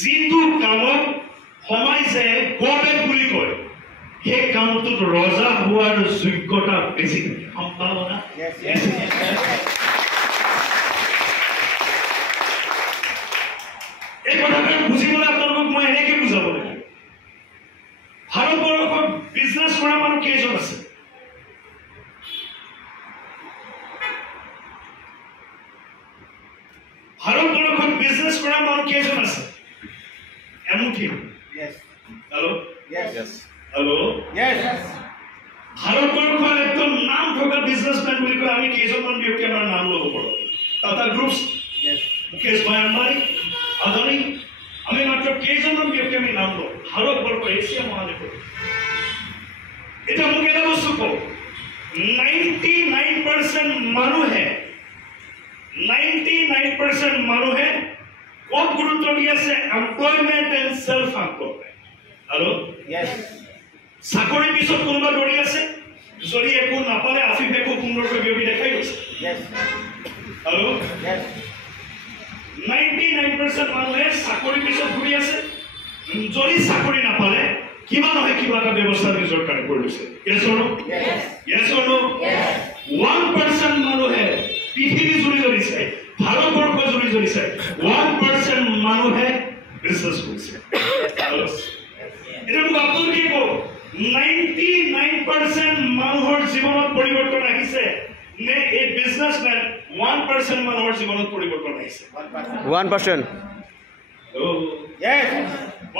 যিটো কামত সমাজে গবে বুলি কয় সেই কামটোত ৰজা হোৱাৰ যোগ্যতা বেছি সম্ভাৱনা এই কথাটো বুজিবলৈ আপোনালোকক মই এনেকৈ বুজাব লাগিব ভাৰতবৰ্ষত বিজনেছ কৰা মানুহ কেইজন আছে ভাৰতবৰ্ষত বিজনেছ কৰা মানুহ কেইজন আছে এমুঠি হেল্ল' ভাৰতবৰ্ষৰ একদম নাম থকা বিজনেছমেন বুলি কয় আমি কেইজনমান ব্যক্তি আমাৰ নাম ল'ব পাৰোঁ টাটা গ্ৰুপছ মুকেশ ভাই আম্বানী আদানী আমি মাত্ৰ কেইজনমান ব্যক্তি আমি নাম লওঁ ভাৰতবৰ্ষ এছিয়া মহাদেশত এতিয়া মোক এটা বস্তু কওঁ 99% মানুহে 99% মানুহে ক'ত গুৰুত্ব দি আছে এমপ্লয়মেণ্ট এণ্ড চেল্ফ এমপ্লয়মেণ্ট আৰু চাকৰি পিছত কোনোবা দৌৰি আছে যদি একো নাপালে আফিফ একো সুন্দৰকৈ বিয়পি দেখাই গৈছে আৰু 99% মানুহে চাকৰি পিছত ঘূৰি আছে যদি চাকৰি নাপালে কিবা নহয় কিবা এটা ব্যৱস্থা নিজৰ কাৰণে কৰি লৈছে yes or no 1% মানুহে পৃথিৱী জুৰি চাই ভাৰতবৰ্ষ জুৰি চাই 1% মানুহে বিজনেছ কৰিছে এটা মোক আপোনালোকে কওক 99% মানুহৰ জীৱনত পৰিৱৰ্তন আহিছে নে এই বিজনেছমেন 1% মানুহৰ জীৱনত পৰিৱৰ্তন আহিছে 1% yes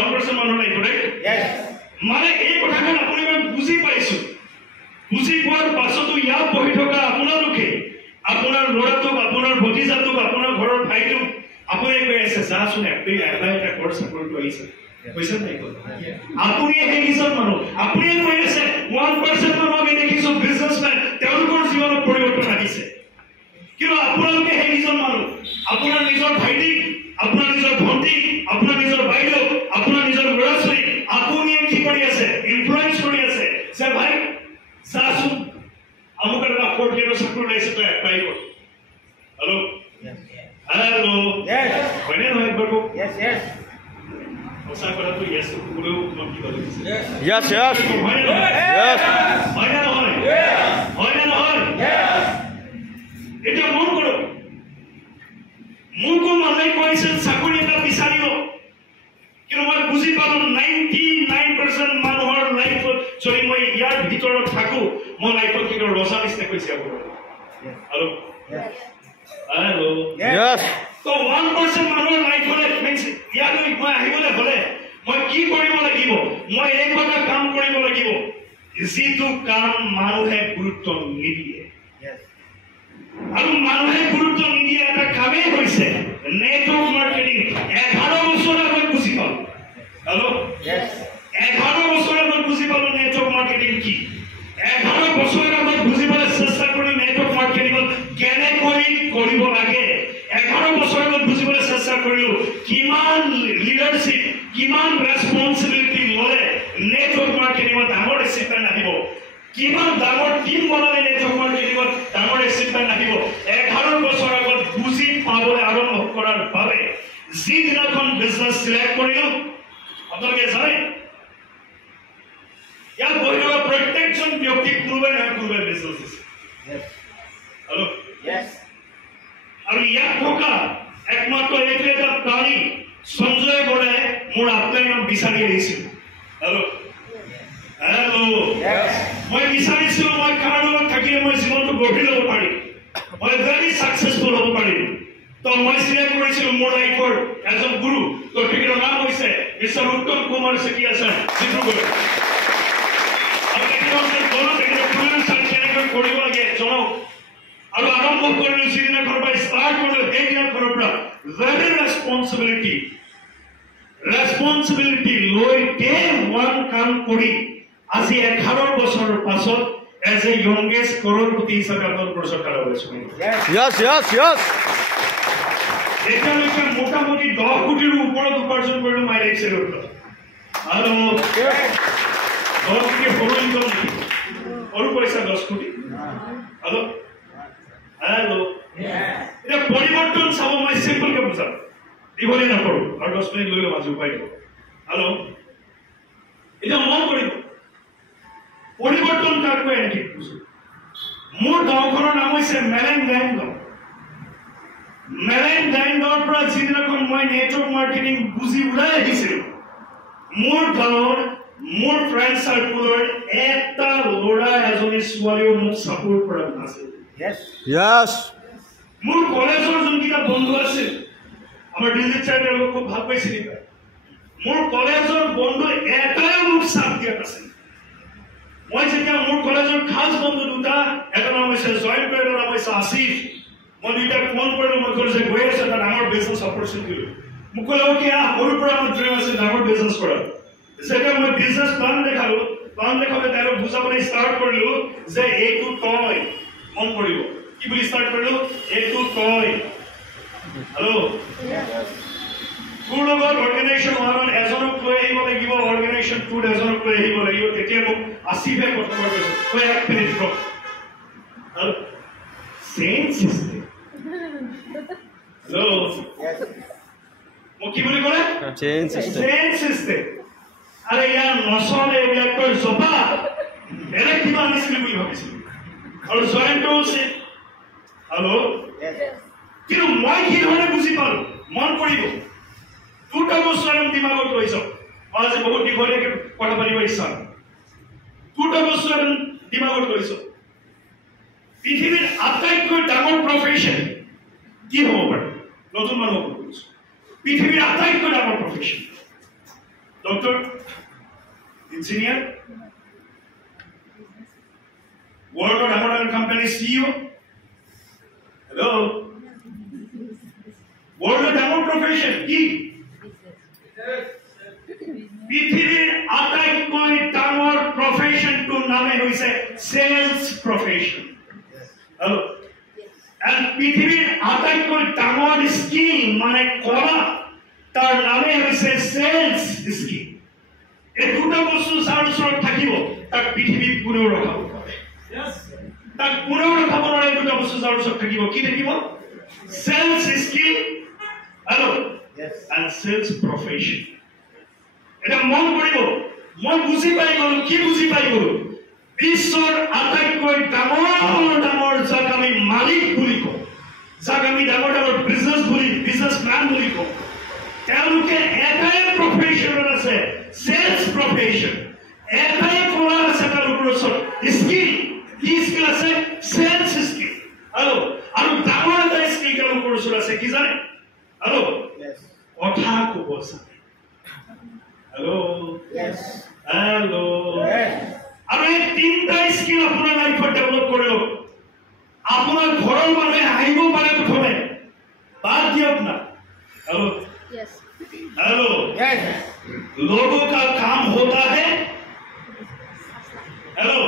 1% মানুহ নাই right yes মানে এই কথাখন আপুনি বুজি পাইছো বুজি পোৱাৰ পাছতো ইয়াত বহি থকা আপোনালোকে আপোনাৰ ল'ৰাটোক আপোনাৰ ভতিজাটোক আপোনাৰ ঘৰৰ ভাইটোক আপুনি কৈ আছে যাচোন এটা ঘৰ চাকৰিটো আহিছে কৈছে নাই আপুনি সেই কিজন মানুহ আপুনি কৈ আছে 1% মানুহ আমি দেখিছো বিজনেছমেন তেওঁলোকৰ জীৱনত পৰিৱৰ্তন আহিছে কিন্তু আপোনালোকে সেই কিজন মানুহ আপোনাৰ নিজৰ ভাইটিক আপোনাৰ নিজৰ ভণ্টিক আপোনাৰ নিজৰ বাইদেউ আপোনাৰ নিজৰ ল'ৰা ছোৱালীক আপুনি কি কৰি আছে ইনফ্লুৱেঞ্চ কৰি আছে যে ভাই যাচোন আমুক এটা ফোৰ্ট গ্ৰেডৰ চাকৰি লাইছে তো এপ্লাই কৰ হেল্ল' yes হয় নে নহয় একবাৰ yes সঁচা কথাটো yes কোনেও তোমাক কি ক'লে yes হয় নে নহয় এতিয়া মন কৰক মোকো মানুহে কৈছিল চাকৰি এটা বিচাৰিব কিন্তু মই বুজি পালো 99% মানুহৰ লাইফত যদি মই ইয়াৰ ভিতৰত থাকো মই লাইফত কিন্তু ৰজা নিচিনা কৈছে আপোনাৰ হেল্ল' yes তো 1% মানুহৰ লাইফত মেইনছে ইয়ালৈ মই আহিবলৈ হ'লে মই কি কৰিব লাগিব মই এই কথা কাম কৰিব লাগিব যিটো কাম মানুহে গুৰুত্ব নিদিয়ে আৰু মানুহে গুৰুত্ব নিদিয়ে এটা কামেই হৈছে নেটৱৰ্ক মাৰ্কেটিং 11 বছৰ আগত বুজি পালো হেল্ল' 11 বছৰ আগত বুজি পালো নেটৱৰ্ক মাৰ্কেটিং কি 11 বছৰ আগত বুজিবলৈ চেষ্টা কৰি নেটৱৰ্ক মাৰ্কেটিঙত কেনেকৈ কৰিব লাগে 11 বছৰ আগত বুজিবলৈ চেষ্টা কৰিলো কিমান লিডাৰশ্বিপ কিমান ৰেছপন্সিবিলিটি ল'লে নেটৱৰ্ক মাৰ্কেটিঙত ডাঙৰ এচিভমেণ্ট আহিব কিমান ডাঙৰ টিম বনালে নেটৱৰ্ক মাৰ্কেটিঙত ডাঙৰ এচিভমেণ্ট আহিব 11 বছৰ আগত বুজি পাবলৈ আৰম্ভ কৰাৰ বাবে যিদিনাখন বিজনেছ চিলেক্ট কৰিলো আপোনালোকে জানে ইয়াত বহি থকা প্ৰত্যেকজন ব্যক্তি কোনোবাই নহয় কোনোবাই বিজনেছ দিছে হেল্ল' আৰু ইয়াত থকা একমাত্ৰ এইটো এটা প্ৰাণী সঞ্জয় বৰাই মোৰ আপলাইনত বিচাৰি আহিছিল হেল্ল' মই বিচাৰিছিলো মই কাৰ লগত থাকিলে মই জীৱনটো গঢ়ি ল'ব পাৰিম মই ভেৰি ছাকচেছফুল হ'ব পাৰিম তো মই চিলেক্ট কৰিছিলো মোৰ লাইফৰ এজন গুৰু তো তেখেতৰ নাম হৈছে মিষ্টাৰ উত্তম কুমাৰ চেতিয়া ছাৰ ডিব্ৰুগড় আৰু তেখেতৰ কৰিব লাগে জনাওক আৰু আৰম্ভ কৰিলো যিদিনাখনৰ পৰা ষ্টাৰ্ট কৰিলো সেইদিনাখনৰ পৰা ভেৰি ৰেছপন্সিবিলিটি লৈ ডে ওৱান কাম কৰি আজি 11 বছৰৰ পাছত এজ এ ইয়ংগেষ্ট কৰোড়পতি হিচাপে আপোনালোকৰ চৰকাৰ ওলাইছো এতিয়ালৈকে মোটামুটি 10 কোটিৰ ওপৰত উপাৰ্জন কৰিলো মাই লাইফ চেলত আৰু 10 কোটি সৰু ইনকম নেকি সৰু পইচা 10 কোটি হেল্ল' এতিয়া পৰিৱৰ্তন চাব মই চিম্পলকে বুজাম দীঘলীয়া নকৰোঁ আৰু 10 মিনিট লৈ ল'ম আজি উপায় দিব হেল্ল' এতিয়া মন কৰিব পৰিৱৰ্তন কাকো এনেকৈ বুজো মোৰ গাঁওখনৰ নাম হৈছে মেলেংগাইন গাঁও মেলেংগাইন গাঁৱৰ পৰা যিদিনাখন মই নেটৱৰ্ক মাৰ্কেটিং বুজি ওলাই আহিছিলোঁ মোৰ গাঁৱৰ মোৰ ফ্ৰেণ্ড চাৰ্কুলৰ এটা ল'ৰা এজনী ছোৱালীও মোক চাপোৰ্ট কৰা নাছিল মোৰ কলেজৰ যোনকেইটা বন্ধু আছিল আমাৰ দিল্লীত চাই তেওঁলোকক খুব ভাল পাইছিল মোৰ কলেজৰ বন্ধু এটাই মোক চাপ দিয়া নাছিল মই যেতিয়া মোৰ কলেজৰ খাস বন্ধু দুটা এটা নাম হৈছে জয়ন্ত এটা নাম হৈছে আছিফ মই দুইটাক ফোন কৰিলোঁ মই ক'লো যে গৈ আছে এটা ডাঙৰ বিজনেছ অপৰচুনিটি মোক ক'লে অ'কে সৰুৰ পৰা মোৰ ড্ৰিম আছে ডাঙৰ বিজনেছ কৰা যেতিয়া মই বিজনেছ প্লান দেখালোঁ প্লান দেখালে তেওঁলোক বুজাবলৈ ষ্টাৰ্ট কৰিলোঁ যে এইটো তই মন কৰিব কি বুলি ষ্টাৰ্ট কৰিলোঁ এইটো তই হেল্ল' তোৰ লগত অৰ্গেনাইজেশ্যন ওৱানত এজনক লৈ আহিব লাগিব অৰ্গেনাইজেশ্যন টুত এজনক লৈ আহিব লাগিব তেতিয়া মোক আছিফে কথা কৈছে তই এক মিনিট ৰ চেইন চিষ্টেম হেল্ল' মোক কি বুলি ক'লে চেইন চিষ্টেম আৰে ইয়াৰ নচলে এইবিলাক তই জপা বেলেগ কিবা আনিছিলি বুলি ভাবিছিলো আৰু জয়ন্তও আছে হেল্ল' কিন্তু মই কি ধৰণে বুজি পালো মন কৰিব দুটা বস্তু আমি দিমাগত লৈ যাওঁ মই আজি বহুত দীঘলীয়াকৈ কথা পাতিব ইচ্ছা দুটা বস্তু আমি দিমাগত লৈ যাওঁ পৃথিৱীৰ আটাইতকৈ ডাঙৰ প্ৰফেশ্যন কি হ'ব পাৰে নতুন মানুহক কৈছোঁ পৃথিৱীৰ আটাইতকৈ ডাঙৰ প্ৰফেশ্যন ডক্টৰ ইঞ্জিনিয়াৰ ৱৰ্ল্ডৰ ডাঙৰ ডাঙৰ কোম্পানীৰ CEO হেল্ল' ৱৰ্ল্ডৰ ডাঙৰ প্ৰফেশ্যন কি পৃথিৱীৰ আটাইতকৈ ডাঙৰ প্ৰফেশ্যনটোৰ নামে হৈছে চেলছ প্ৰফেশ্যন পৃথিৱীৰ আটাইতকৈ ডাঙৰ স্কিম মানে কলা তাৰ নামে হৈছে চেলছ স্কিম এই দুটা বস্তু যাৰ ওচৰত থাকিব তাক পৃথিৱীত কোনেও ৰখাব পাৰে তাক কোনেও ৰখাব নোৱাৰে দুটা বস্তু যাৰ ওচৰত থাকিব কি থাকিব চেলছ স্কিল হেল্ল' and sales profession এটা মন কৰিব মই বুজি পাই গলো কি বুজি পাই গলো বিশ্বৰ আটাইতকৈ ডাঙৰ যাক আমি মালিক বুলি কওঁ যাক আমি ডাঙৰ বিজনেছমেন বুলি কওঁ তেওঁলোকে এটাই প্ৰফেশ্যনত আছে চেলছ প্ৰফেশ্যন এটাই কলা আছে তেওঁলোকৰ ওচৰত স্কিল কি স্কিল আছে চেলছ স্কিল আৰু ডাঙৰ এটা স্কিল তেওঁলোকৰ ওচৰত আছে কি জানে হেল্ল' কথা ক'ব জানে হেল্ল' আৰু এই তিনিটা স্কিল আপোনাৰ লাইফত ডেভেলপ কৰিলো আপোনাৰ ঘৰৰ মানুহে আহিব পাৰে প্ৰথমে বাদ দিয়ক না हेलो लोगों का काम होता है हेलो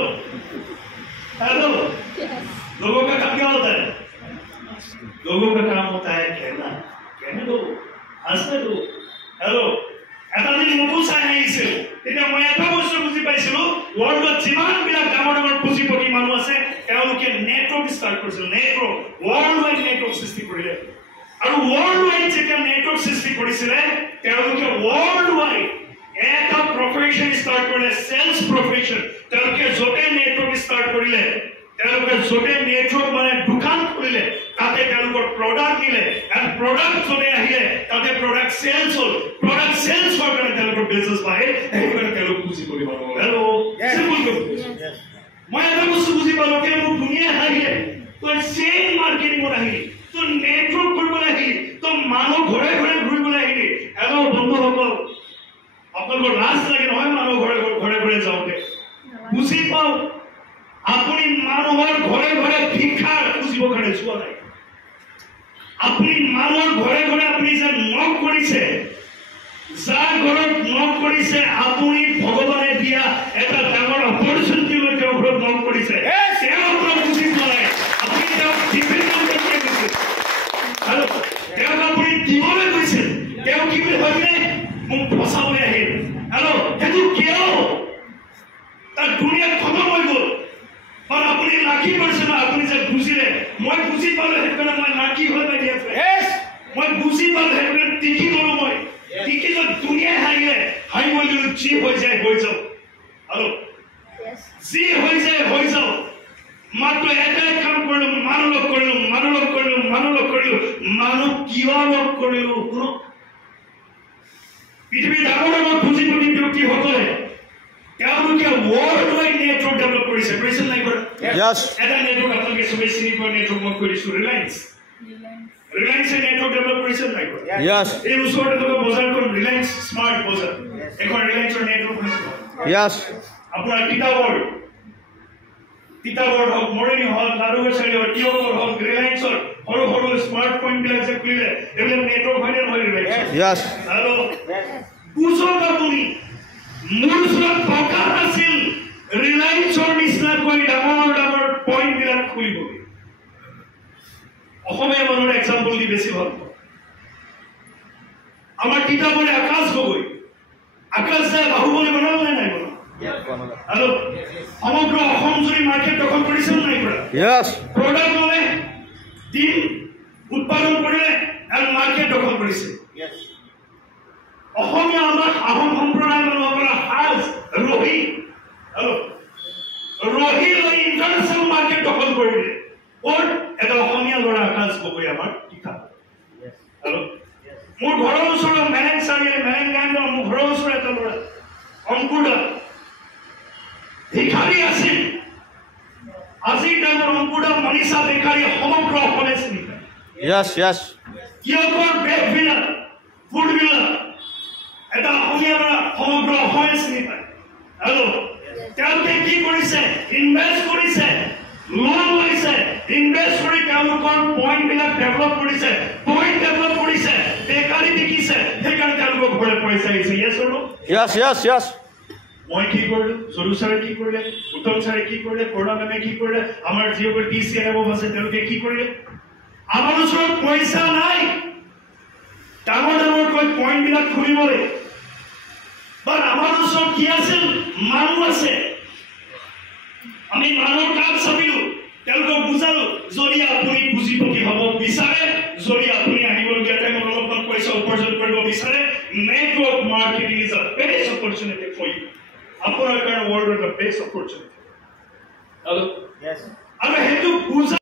लोगों का काम क्या होता है लोगों का काम होता है कहने दो हंसने दो हेलो এটা দিন মোকো চাই আহিছিল তেতিয়া মই এটা বস্তু বুজি পাইছিলো ৱৰ্ল্ডত যিমানবিলাক ডাঙৰ পুঁজিপতি মানুহ আছে তেওঁলোকে নেটৱৰ্ক ষ্টাৰ্ট কৰিছিল নেটৱৰ্ক ৱৰ্ল্ড ৱাইড নেটৱৰ্ক সৃষ্টি কৰিলে আৰু ৱৰ্ল্ড ৱাইড যেতিয়া নেটৱৰ্ক সৃষ্টি কৰিছিলে তেওঁলোকে ৱৰ্ল্ড ৱাইড এটা প্ৰফেশ্যন ষ্টাৰ্ট কৰিলে চেলছ প্ৰফেশ্যন তেওঁলোকে য'তে নেটৱৰ্ক ষ্টাৰ্ট কৰিলে তেওঁলোকে য'তে নেটৱৰ্ক মানে দোকান খুলিলে তাতে তেওঁলোকৰ প্ৰডাক্ট দিলে আৰু প্ৰডাক্ট য'তে আহিলে তাতে প্ৰডাক্ট চেলছ হ'ল প্ৰডাক্ট চেলছ হোৱাৰ কাৰণে তেওঁলোকৰ বিজনেছ বাঢ়ে সেইকাৰণে তেওঁলোক বুজি কৰিব মই এটা বস্তু বুজি পালো যে মোক দুনিয়া আহিলে তই চেইন মাৰ্কেটিঙত আহিলি তই নেটৱৰ্ক কৰিবলৈ আহিলি তই মানুহ ঘৰে ঘৰে ঘূৰিবলৈ আহিলি হেল্ল' বন্ধুসকল আপোনালোকৰ লাজ লাগে নহয় মানুহ ঘৰে ঘৰে যাওঁতে বুজি পাওঁ আপুনি মানুহৰ ঘৰে ঘৰে ভিক্ষা খুজিবৰ কাৰণে যোৱা নাই আপুনি মানুহৰ ঘৰে ঘৰে আপুনি যে নক কৰিছে যাৰ ঘৰত নক কৰিছে আপুনি ভগৱানে দিয়া এটা ডাঙৰ অপৰচুনিটি লৈ তেওঁৰ ঘৰত নক কৰিছে তেওঁ আপোনাক বুজি পোৱা নাই আপুনি তেওঁক ডিপেণ্ডেণ্ট কৰি দিছে আৰু তেওঁক আপুনি দিবলৈ কৈছিল তেওঁ কি বুলি ভাবিলে মোক ফচাবলৈ আহিল আৰু সেইটো কিয় তাৰ দুনিয়া খতম হৈ গ'ল और अपनी लाकी पर्सन अपनी से बुझिले मैं बुझी पालो हेतना मैं लाकी होय बाय दिया মই বুজি পালে টিকি গলো মই টিকি তো দুনিয়া হাইলে হাই বলি জি হৈ যায় হৈ যাও আৰু জি হৈ যায় হৈ যাও মাত্ৰ এটাই কাম কৰিলো মানুহ কিয় লগ কৰিলো পৃথিৱীৰ ডাঙৰ পুঁজিপতি ব্যক্তিসকলে তেওঁলোকে ৱৰ্ল্ড ৱাইড নেটৱৰ্ক ডেভেলপ কৰিছে নাই কৰা এটা নেটৱৰ্ক আপোনালোকে চবেই চিনি পোৱা নেটৱৰ্ক মই কৈ দিছো ৰিলায়েন্স নেটৱৰ্ক ডেভেলপ কৰিছে নাই কৰা এই ওচৰতে থকা বজাৰখন ৰিলায়েন্স স্মাৰ্ট বজাৰ এখন ৰিলায়েন্সৰ নেটৱৰ্ক আপোনাৰ তিতাবৰ হওক মৰণি হওক লাৰুগছাৰী হওক টিয়কৰ হওক ৰিলায়েন্সৰ সৰু সৰু স্মাৰ্ট পইণ্টবিলাক যে খুলিলে এইবিলাক নেটৱৰ্ক হয় নে নহয় ৰিলায়েন্স আৰু বুজক আপুনি মোৰ ওচৰত টকা আছিল ৰিলায়েন্সৰ নিচিনাকৈ ডাঙৰ পইণ্টবিলাক খুলিবলৈ অসমীয়া মানুহৰ এক্সাম্পল দি বেছি ভাল আমাৰ তিতাবৰে আকাশ গগৈ আকাশ যায় বাহুবলী বনাল নাই বনা আৰু সমগ্ৰ অসম জুৰি মাৰ্কেট দখল কৰিছে নাই কৰা প্ৰডাক্ট ললে ডিম উৎপাদন কৰিলে আৰু মাৰ্কেট দখল কৰিছে অসমীয়া আমাৰ আহোম সম্প্ৰদায় মানুহসকলৰ সাজ ৰহি লৈ ইণ্টাৰনেশ্যনেল মাৰ্কেট দখল কৰিলে এটা অসমীয়া ল'ৰা আকাশ গগৈ আমাৰ টিকা আৰু মোৰ ঘৰৰ ওচৰৰ মেৰেং চাৰিআলি মেৰেং গাঁৱৰ মোৰ ঘৰৰ ওচৰৰ এটা ল'ৰা অংকুৰ ভিখাৰী আছিল আজিৰ টাইমৰ অংকুৰ মনীষা ভিখাৰী সমগ্ৰ অসমে চিনি পায় কিয়কৰ বেগ বিলাক ফুড বিলাক এটা অসমীয়া ল'ৰা সমগ্ৰ অসমে চিনি পায় আৰু তেওঁলোকে কি কৰিছে ইনভেষ্ট কৰিছে লোন লৈছে ইনভেষ্ট কৰি তেওঁলোকৰ পইণ্ট বিলাক ডেভেলপ কৰিছে বেকাৰী বিকিছে সেইকাৰণে তেওঁলোকৰ ঘৰে পইচা আহিছে মই কি কৰিলো জৰু ছাৰে কি কৰিলে উত্তম ছাৰে কি কৰিলে কৰোণা মেমে কি কৰিলে আমাৰ যিসকল DCNM আছে তেওঁলোকে কি কৰিলে আমাৰ ওচৰত পইচা নাই ডাঙৰকৈ পইণ্ট বিলাক খুলিবলৈ বাট আমাৰ ওচৰত কি আছিল মানুহ আছে আমি মানুহৰ কাম চাপিলো তেওঁলোকক বুজালো যদি আপুনি পুঁজিপতি হ'ব বিচাৰে যদি আপুনি আহিবলগীয়া টাইমত অলপমান পইচা উপাৰ্জন কৰিব বিচাৰে network marketing is a best opportunity for you আপোনাৰ কাৰণে ৱৰ্ল্ডৰ দ্য বেষ্ট অপৰচুনিটি আৰু সেইটো বুজা